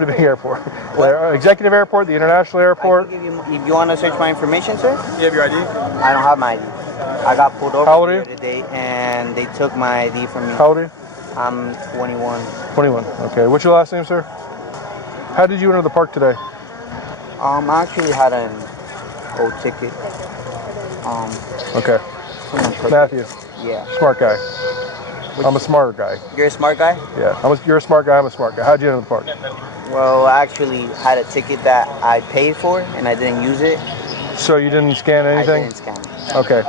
The big airport. The executive airport, the international airport. I can give you, if you want to search my information, sir? You have your ID? I don't have my ID. I got pulled over How old are you? today, and they took my ID from me. How old are you? I'm 21. 21. Okay. What's your last name, sir? How did you enter the park today? I actually had an old ticket. Okay. Someone took Matthew. it. Yeah. Smart guy. I'm a smarter guy. You're a smart guy? Yeah. You're a smart guy. I'm a smart guy. How'd you enter the park? Well, I actually had a ticket that I paid for, and I didn't use it. So you didn't scan anything? I didn't scan it. Okay.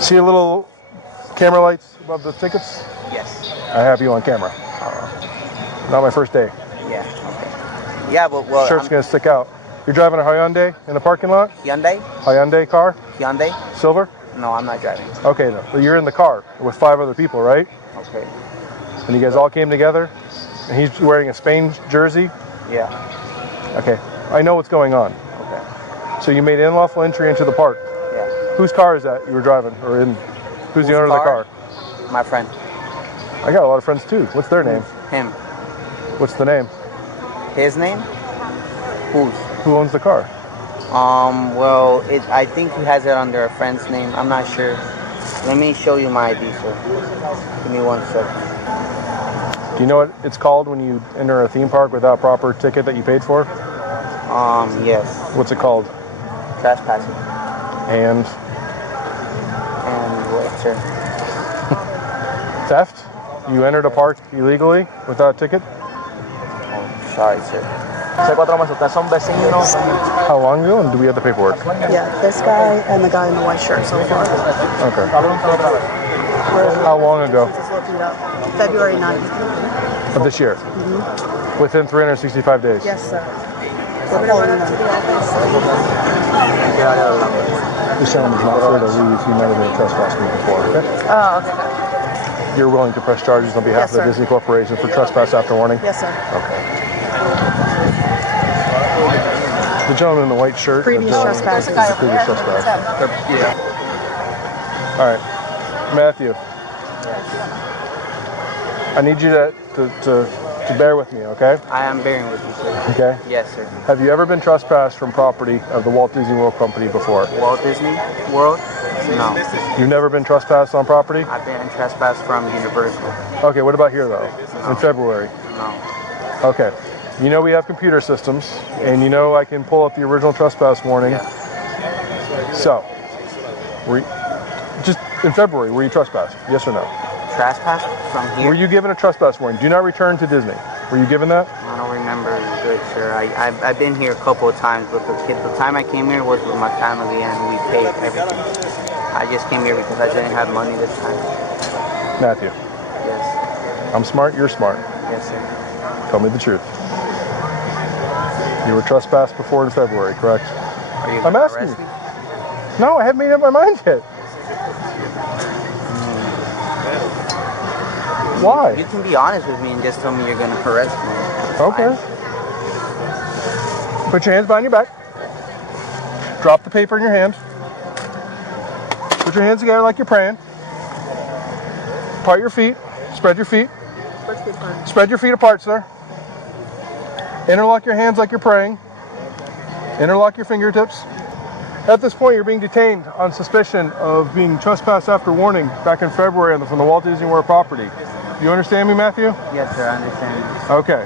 See a little camera lights above the tickets? Yes. I have you on camera. Not my first day. Yeah. Okay. Yeah, but well. Shirt's gonna stick out. You're driving a Hyundai in the parking lot? Hyundai? Hyundai car? Hyundai? Silver? No, I'm not driving. Okay, no. But you're in the car with 5 other people, right? Okay. And you guys all came together? And he's wearing a Spain jersey? Yeah. Okay. I know what's going on. Okay. So you made unlawful entry into the park? Yeah. Whose car is that you were driving or in? Who's the owner of the car? My friend. I got a lot of friends too. What's their name? Him. What's the name? His name? Whose? Who owns the car? Well, I think he has it under a friend's name. I'm not sure. Let me show you my ID, sir. Give me 1 second. Do you know what it's called when you enter a theme park without proper ticket that you paid for? Yes. What's it called? Trespassing. And what, sir? theft? You entered a park illegally without a ticket? Oh, sorry, sir. How long ago, and do we have the paperwork? Yeah, this guy and the guy in the white shirt so far. Okay. How long ago? Just looking it up. February 9th. Of this year? Within 365 days? Yes, sir. We're going to run up to the office. This gentleman's not free to leave. He never been trespassed before, okay? Oh, okay. You're willing to press charges on behalf Yes, of the sir. Disney Corporation for trespass after warning? Yes, sir. Okay. The gentleman in the white shirt. Previous trespass. Previous trespass. Yeah. All right, Matthew. I need you to bear with me, okay? I am bearing with you, sir. Okay. Yes, sir. Have you ever been trespassed from property of the Walt Disney World Company before? Walt Disney World? No. You've never been trespassed on property? I've been trespassed from Universal. Okay, what about here though? In February? No. Okay. You know we have computer systems, and you know I can pull up the original trespass warning. Yeah. So, just in February, were you trespassed? Yes or no? Trespass from here? Were you given a trespass warning? Do not return to Disney. Were you given that? I don't remember good, sir. I've been here a couple of times, but the time I came here was with my family, and we paid everything. I just came here because I didn't have money this time. Matthew, Yes. I'm smart, you're smart. Yes, sir. Tell me the truth. You were trespassed before in February, correct? Are you I'm gonna asking arrest you. me? No, I haven't made up my mind yet. Why? You can be honest with me and just tell me you're gonna arrest me. It's Okay. fine. Put your hands behind your back. Drop the paper in your hand. Put your hands together like you're praying. Part your feet. Spread your feet. Spread your feet apart, sir. Interlock your hands like you're praying. Interlock your fingertips. At this point, you're being detained on suspicion of being trespassed after warning back in February from the Walt Disney World property. You understand me, Matthew? Yes, sir, I understand. Okay.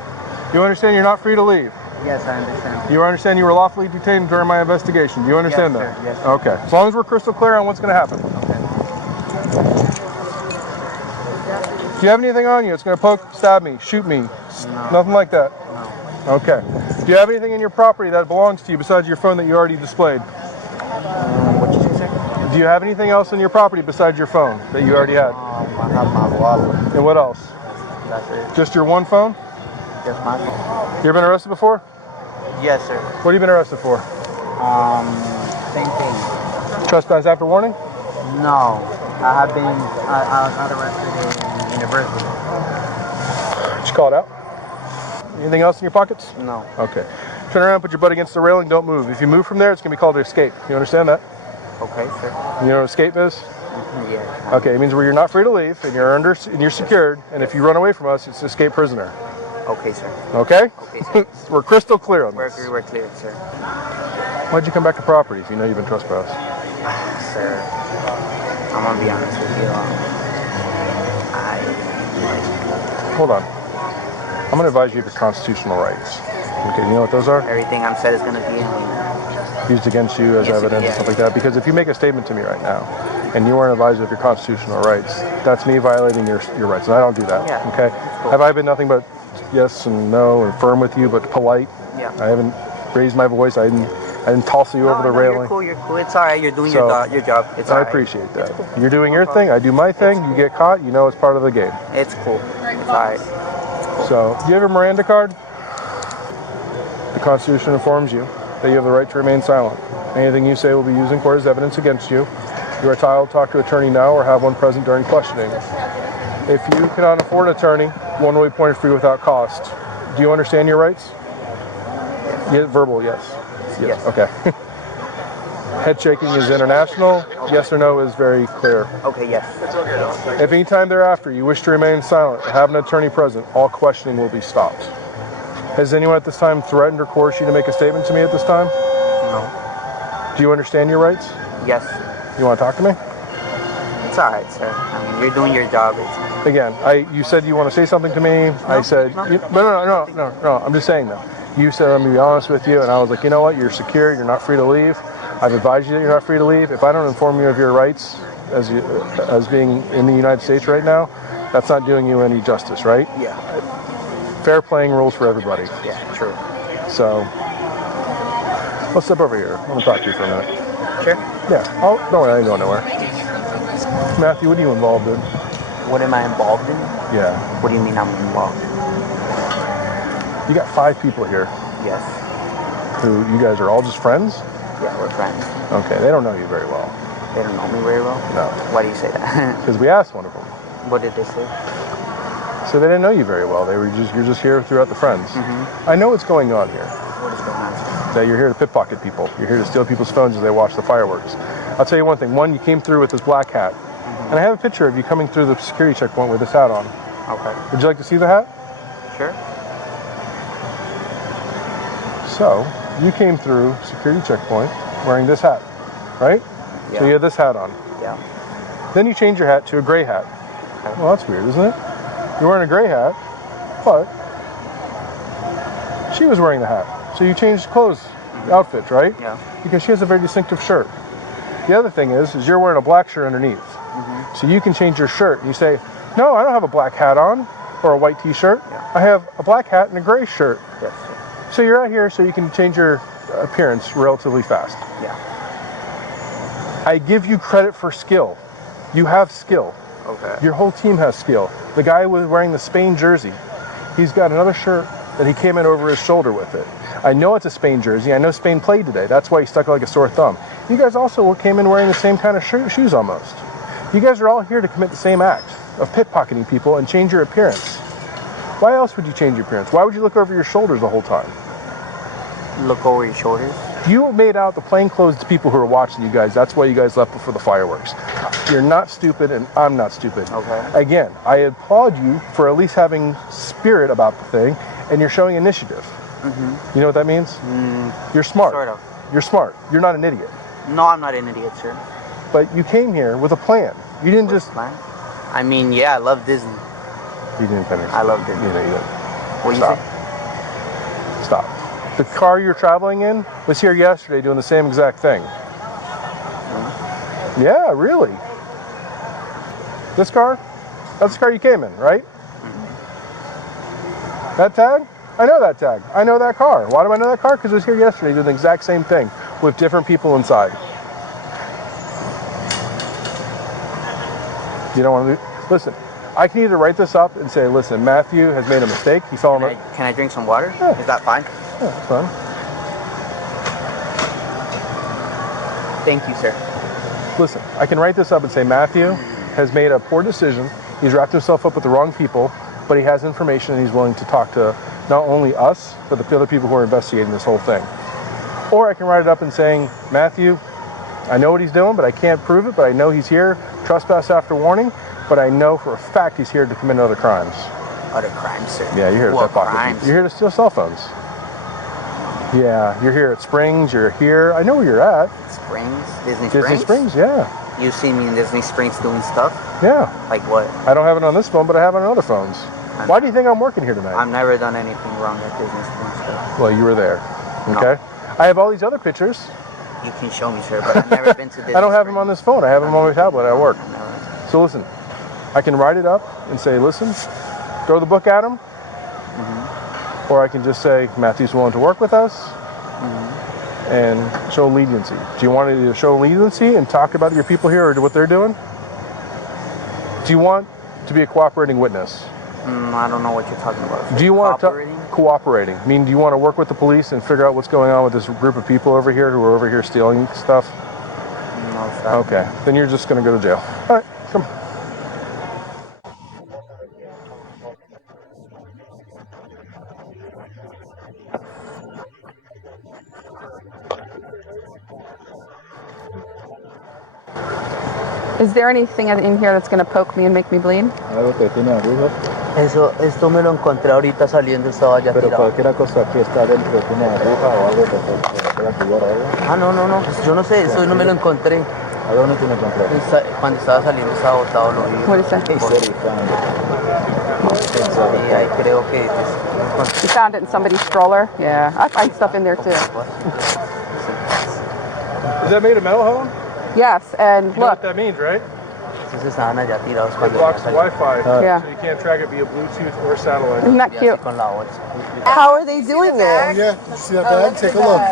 You understand you're not free to leave? Yes, I understand. You understand you were lawfully detained during my investigation. Do you understand Yes, that? sir. Yes, sir. Okay. As long as we're crystal clear on what's going to happen. Okay. Do you have anything on you? It's going to poke, stab me, shoot me. No. Nothing like that? No. Okay. Do you have anything in your property that belongs to you besides your phone that you already displayed? What did you say, sir? Do you have anything else in your property besides your phone that you already had? I have my wallet. And what else? That's it. Just your one phone? Just my phone. You ever been arrested before? Yes, sir. What have you been arrested for? Same thing. Trespass after warning? No. I got arrested in Universal. Did you call it out? Anything else in your pockets? No. Okay. Turn around, put your butt against the railing, don't move. If you move from there, it's going to be called an escape. You understand that? Okay, sir. You know what escape is? Yeah. Okay, it means where you're not free to leave, and you're secured, and if you run away from us, it's escape prisoner. Okay, sir. Okay? Okay, sir. We're crystal clear on this. We're clear, sir. Why'd you come back to property if you know you've been trespassed? Sir, I'm gonna be honest with you. Hold on. I'm going to advise you of your constitutional rights. Okay, you know what those are? Everything I'm said is gonna be Used against you as evidence and stuff like that. Because if you make a statement to me right now, and you weren't advised of your constitutional rights, that's me violating your rights, and I don't do that. Yeah. Okay? Cool. Have I been nothing but yes and no and firm with you, but polite? Yeah. I haven't raised my voice. I didn't toss you over the railing. You're cool. It's all right. You're doing your job. It's all I right. appreciate that. Cool. You're doing your thing. I do my thing. You get caught. You know it's part of the game. It's cool. It's all right. So, do you have a Miranda card? The Constitution informs you that you have the right to remain silent. Anything you say will be used in court as evidence against you. You are entitled to talk to an attorney now or have one present during questioning. If you cannot afford an attorney, one will be appointed for you without cost. Do you understand your rights? Yeah, verbal, yes. Yes. Okay. Head shaking is international. Yes or no is very clear. Okay, yes. If any time thereafter you wish to remain silent or have an attorney present, all questioning will be stopped. Has anyone at this time threatened or coerced you to make a statement to me at this time? No. Do you understand your rights? Yes. You want to talk to me? It's all right, sir. I mean, you're doing your job. Again, you said you want to say something to me. I said, no. no. I'm just saying though. You said, I'm going to be honest with you. And I was like, you know what? You're secure. You're not free to leave. I've advised you that you're not free to leave. If I don't inform you of your rights as being in the United States right now, that's not doing you any justice, right? Yeah. Fair playing rules for everybody. Yeah, true. So, let's step over here. I want to talk to you for a minute. Sure. Yeah. Oh, don't worry. I ain't going nowhere. Matthew, what are you involved in? What am I involved in? Yeah. What do you mean I'm involved in? You got 5 people here Yes. who you guys are all just friends? Yeah, we're friends. Okay, they don't know you very well. They don't know me very well? No. Why do you say that? Because we asked one of them. What did they say? So they didn't know you very well. You're just here throughout the friends. Mm-hmm. I know what's going on here. What is going on? That you're here to pickpocket people. You're here to steal people's phones as they watch the fireworks. I'll tell you one thing. One, you came through with this black hat. Mm-hmm. And I have a picture of you coming through the security checkpoint with this hat on. Okay. Would you like to see the hat? Sure. So, you came through security checkpoint wearing this hat, right? Yeah. So you had this hat on. Yeah. Then you change your hat to a gray hat. Okay. Well, that's weird, isn't it? You're wearing a gray hat, but she was wearing the hat. So you changed clothes, outfit, right? Yeah. Because she has a very distinctive shirt. The other thing is you're wearing a black shirt underneath. So you can change your shirt. And you say, no, I don't have a black hat on or a white t-shirt. Yeah. I have a black hat and a gray shirt. Yes. So you're out here so you can change your appearance relatively fast. Yeah. I give you credit for skill. You have skill. Okay. Your whole team has skill. The guy was wearing the Spain jersey. He's got another shirt that he came in over his shoulder with it. I know it's a Spain jersey. I know Spain played today. That's why he stuck like a sore thumb. You guys also came in wearing the same kind of shoes almost. You guys are all here to commit the same act of pickpocketing people and change your appearance. Why else would you change your appearance? Why would you look over your shoulders the whole time? Look over your shoulders? You made out the plainclothes people who are watching you guys. That's why you guys left before the fireworks. You're not stupid, and I'm not stupid. Okay. Again, I applaud you for at least having spirit about the thing, and you're showing initiative. Mm-hmm. You know what that means? You're smart. Sort of. You're smart. You're not an idiot. No, I'm not an idiot, sir. But you came here with a plan. You didn't just... Plan? I mean, yeah, I love Disney. You didn't finish. I love Disney. You didn't. What do you Stop. say? Stop. The car you're traveling in was here yesterday doing the same exact thing. Mm-hmm. Yeah, really. This car? That's the car you came in, right? Mm-hmm. That tag? I know that tag. I know that car. Why do I know that car? Because it was here yesterday doing the exact same thing with different people inside. You don't want to... Listen, I can either write this up and say, listen, Matthew has made a mistake. He fell in the... Can I drink some water? Yeah. Is that fine? Yeah, that's fine. Thank you, sir. Listen, I can write this up and say Matthew has made a poor decision. He's wrapped himself up with the wrong people, but he has information and he's willing to talk to not only us, but the other people who are investigating this whole thing. Or I can write it up and saying, Matthew, I know what he's doing, but I can't prove it, but I know he's here, trespass after warning, but I know for a fact he's here to commit other crimes. Other crimes, sir. Yeah, you're here to What pickpocket. crimes? You're here to steal cell phones. Yeah, you're here at Springs. You're here. I know where you're at. Springs? Disney Disney Springs? Springs, yeah. You see me in Disney Springs doing stuff? Yeah. Like what? I don't have it on this phone, but I have it on other phones. Why do you think I'm working here tonight? I've never done anything wrong at Disney Springs, sir. Well, you were there. No. Okay. I have all these other pictures. You can show me, sir, but I've never been to Disney I don't have them Springs. on this phone. I have them on my tablet at work. No. So listen, I can write it up and say, listen, throw the book at him. Or I can just say, Matthew's willing to work with us and show leniency. Do you want to show leniency and talk about your people here or what they're doing? Do you want to be a cooperating witness? I don't know what you're talking about, sir. Do you want to Cooperating? cooperating? I mean, do you want to work with the police and figure out what's going on with this group of people over here who are over here stealing stuff? No, sir. Okay, then you're just going to go to jail. All right, come. Is there anything in here that's going to poke me and make me bleed? Algo que tiene agujas, Esto me lo encontré ahorita saliendo, estaba ya pero tirado. cualquier cosa que está dentro tiene aguja o algo que te pueda jugar o algo. Ah, no, yo no sé, eso no me lo encontré. ¿A dónde tiene que entrar? Cuando estaba saliendo estaba botado, lo vi. What is that? He's certified. Y ahí creo que You found it in somebody's stroller? Yeah, I find stuff in there too. Is that made of metal, Helen? Yes, and You know what look, that means, right? Entonces estaban allá tirados It cuando blocks the Wi-Fi, Yeah. so you can't track it via Bluetooth or satellite. isn't that cute? con la bolsa. How are they doing it? Yeah, you see that bag? Take a look.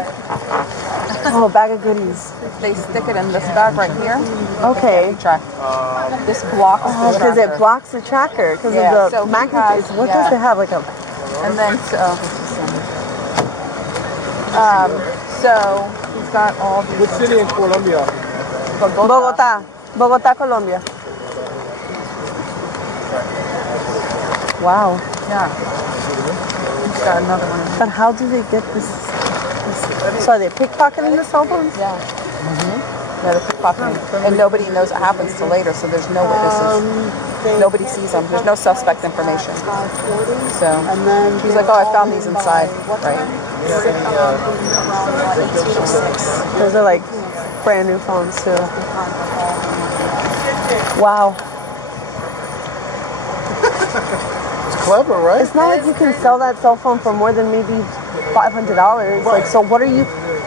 Oh, bag of goodies. They stick it in this bag right here. Okay. Track. This blocks the Because it tracker. blocks the tracker. Because Yeah, of so the he magnets. has- What yeah. does it have? Like a. And then so he's got all these. What city in Colombia? Bogota. Bogota, Colombia. Wow. Yeah. He's got another one. But how do they get this? So are they pickpocketing the cell phones? Yeah. Yeah, they're pickpocketing. And nobody knows what happens till later, so there's no witnesses. Nobody sees them. There's no suspect information. So And then he's like, oh, I found these inside. Right. those are like brand new phones too. Wow. It's clever, right? It's not like you can sell that cell phone for more than maybe $500. Like, so what are you?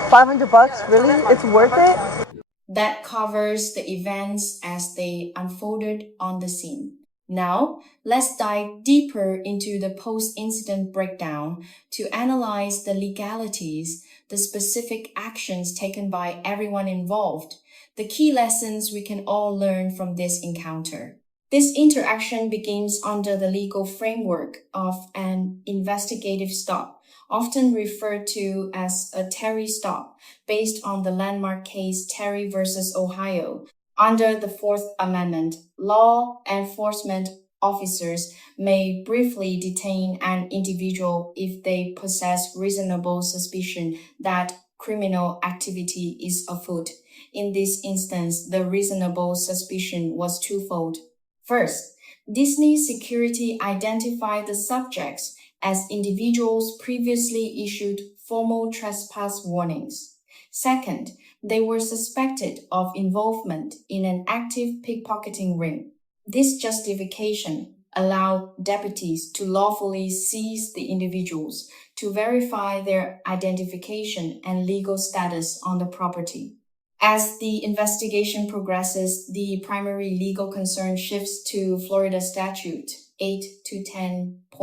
$500? Really? It's worth it? That covers the events as they unfolded on the scene. Now, let's dive deeper into the post-incident breakdown to analyze the legalities, the specific actions taken by everyone involved, the key lessons we can all learn from this encounter. This interaction begins under the legal framework of an investigative stop, often referred to as a Terry stop, based on the landmark case Terry versus Ohio. Under the Fourth Amendment, law enforcement officers may briefly detain an individual if they possess reasonable suspicion that criminal activity is afoot. In this instance, the reasonable suspicion was twofold. First, Disney security identified the subjects as individuals previously issued formal trespass warnings. Second, they were suspected of involvement in an active pickpocketing ring. This justification allowed deputies to lawfully seize the individuals to verify their identification and legal status on the property. As the investigation progresses, the primary legal concern shifts to Florida Statute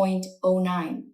8-10.09,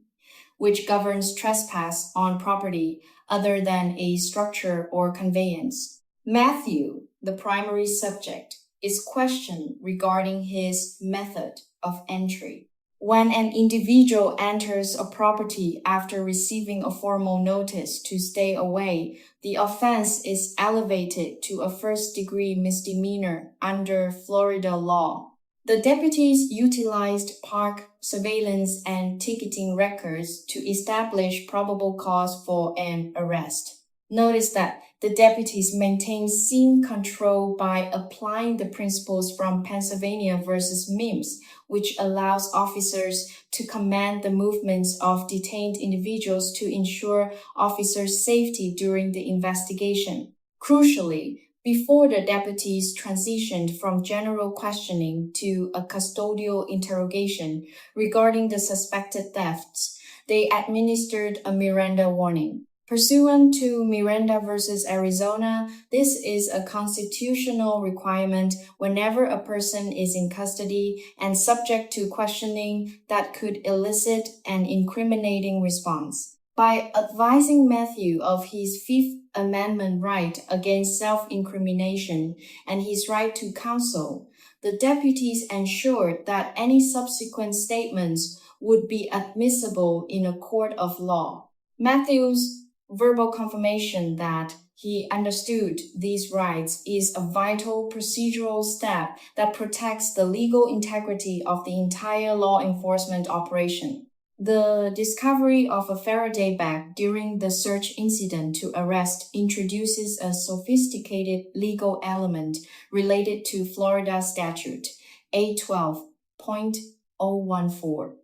which governs trespass on property other than a structure or conveyance. Matthew, the primary subject, is questioned regarding his method of entry. When an individual enters a property after receiving a formal notice to stay away, the offense is elevated to a first-degree misdemeanor under Florida law. The deputies utilized park surveillance and ticketing records to establish probable cause for an arrest. Notice that the deputies maintain scene control by applying the principles from Pennsylvania versus Mims, which allows officers to command the movements of detained individuals to ensure officers' safety during the investigation. Crucially, before the deputies transitioned from general questioning to a custodial interrogation regarding the suspected thefts, they administered a Miranda warning. Pursuant to Miranda versus Arizona, this is a constitutional requirement whenever a person is in custody and subject to questioning that could elicit an incriminating response. By advising Matthew of his Fifth Amendment right against self-incrimination and his right to counsel, the deputies ensured that any subsequent statements would be admissible in a court of law. Matthew's verbal confirmation that he understood these rights is a vital procedural step that protects the legal integrity of the entire law enforcement operation. The discovery of a Faraday bag during the search incident to arrest introduces a sophisticated legal element related to Florida Statute 812.014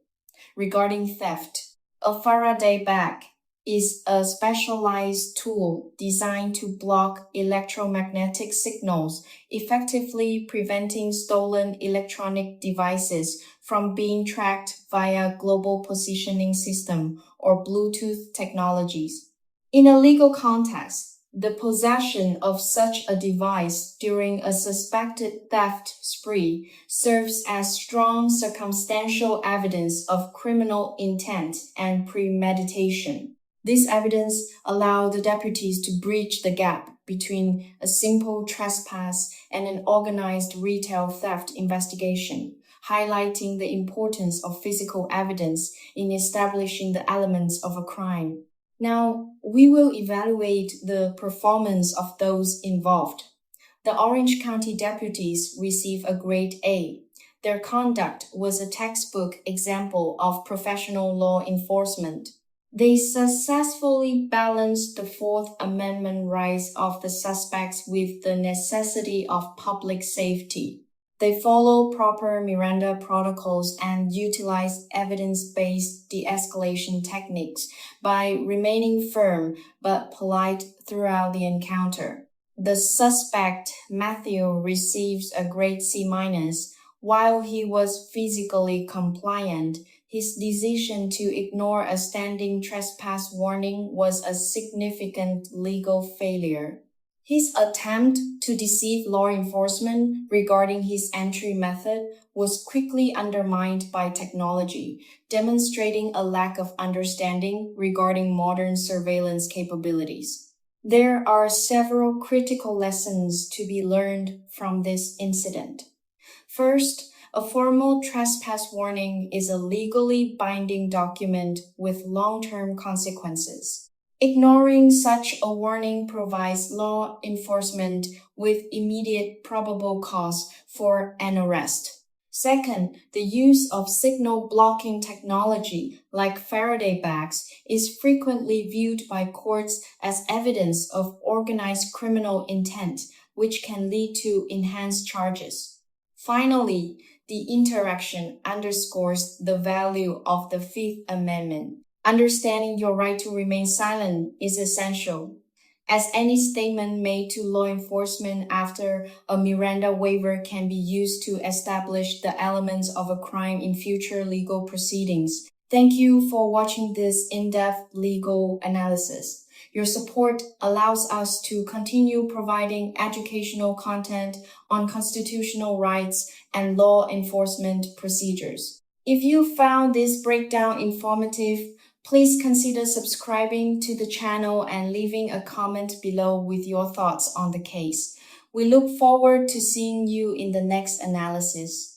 regarding theft. A Faraday bag is a specialized tool designed to block electromagnetic signals, effectively preventing stolen electronic devices from being tracked via global positioning system or Bluetooth technologies. In a legal context, the possession of such a device during a suspected theft spree serves as strong circumstantial evidence of criminal intent and premeditation. This evidence allowed the deputies to bridge the gap between a simple trespass and an organized retail theft investigation, highlighting the importance of physical evidence in establishing the elements of a crime. Now, we will evaluate the performance of those involved. The Orange County deputies receive a grade A. Their conduct was a textbook example of professional law enforcement. They successfully balanced the Fourth Amendment rights of the suspects with the necessity of public safety. They follow proper Miranda protocols and utilize evidence-based de-escalation techniques by remaining firm but polite throughout the encounter. The suspect, Matthew, receives a grade C-. While he was physically compliant, his decision to ignore a standing trespass warning was a significant legal failure. His attempt to deceive law enforcement regarding his entry method was quickly undermined by technology, demonstrating a lack of understanding regarding modern surveillance capabilities. There are several critical lessons to be learned from this incident. First, a formal trespass warning is a legally binding document with long-term consequences. Ignoring such a warning provides law enforcement with immediate probable cause for an arrest. Second, the use of signal blocking technology like Faraday bags is frequently viewed by courts as evidence of organized criminal intent, which can lead to enhanced charges. Finally, the interaction underscores the value of the Fifth Amendment. Understanding your right to remain silent is essential, as any statement made to law enforcement after a Miranda waiver can be used to establish the elements of a crime in future legal proceedings. Thank you for watching this in-depth legal analysis. Your support allows us to continue providing educational content on constitutional rights and law enforcement procedures. If you found this breakdown informative, please consider subscribing to the channel and leaving a comment below with your thoughts on the case. We look forward to seeing you in the next analysis.